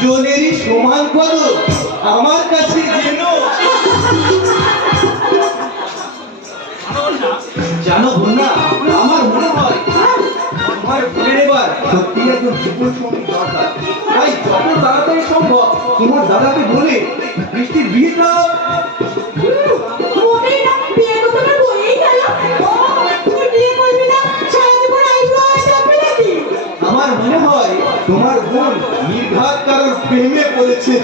দুজনেরই সমান করো আমার কাছে যেন জানো না আমার মনে হয় তোমার বোনের এবার সত্যি একজন জীবন সঙ্গী দরকার। তাই যত তাড়াতাড়ি সম্ভব তোমার দাদাকে বলে বৃষ্টির বিয়েটা আমার মনে হয় তোমার বোন নির্ঘাত কারোর প্রেমে পড়েছে।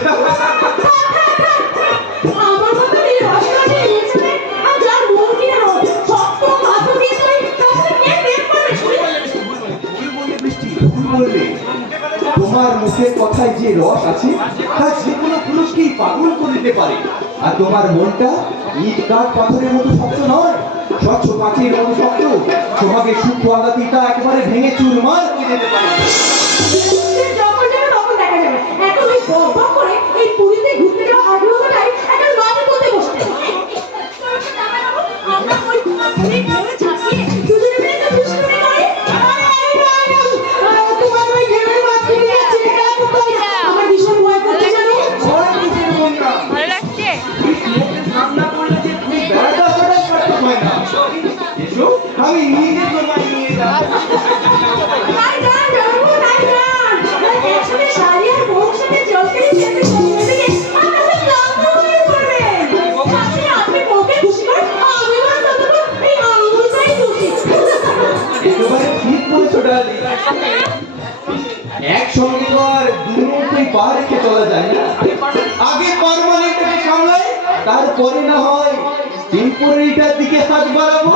তোমার মুখের কথায় যে রস আছে তা যে কোনো পুরুষকেই পাগল করে দিতে পারে। আর তোমার মনটা ইট কাঠ পাথরের মতো শক্ত নয়, স্বচ্ছ পাঁচির মতো শক্ত, সোহাগের সূক্ষ্ম আঘাতিটা একেবারে ভেঙে চুরমার করে যেতে পারে। যখন যাবে তখন দেখা যাবে। এখন ওই বক করে এই পুরীতে ঘুরতে যাওয়া আগ্রহটাই একটা লজে করতে বসতে। আমরা ওই ঢেউয়ে ঝাঁপিয়ে দুজনে মিলে একটা দুষ্টুমি করি। তোমার ওই ঢেউয়ের মাঝখানে গিয়ে চেহারা করতে আমার ভীষণ ভয় করতে জানো। ওই নিজের বোনটা, ভালো লাগছে? তুই মুখে সামনা করলে যে তুই বেড়াতে আসাটাই পারতে হয় না। এসো, আমি নিজে তোমায় নিয়ে যাবো। তাই গান জানবো, তাই গান। একসাথে শাড়ি আর বউর সাথে জলকারি খেতে চলে গিয়ে আমরা সব ক্লান্ত হয়ে পড়বেন। সাথে আপনি বউকে খুশি করে আমি বা ততক্ষণ এই আঙুলটাই খুশি। একেবারে ঠিক বলেছো ডালি। একসঙ্গে তো আর দুটোই পা রেখে চলা যায় না। আগে পারমানেন্টটাকে সামলাই, তারপরে না হয় টেম্পোরারিটার দিকে হাত বাড়াবো।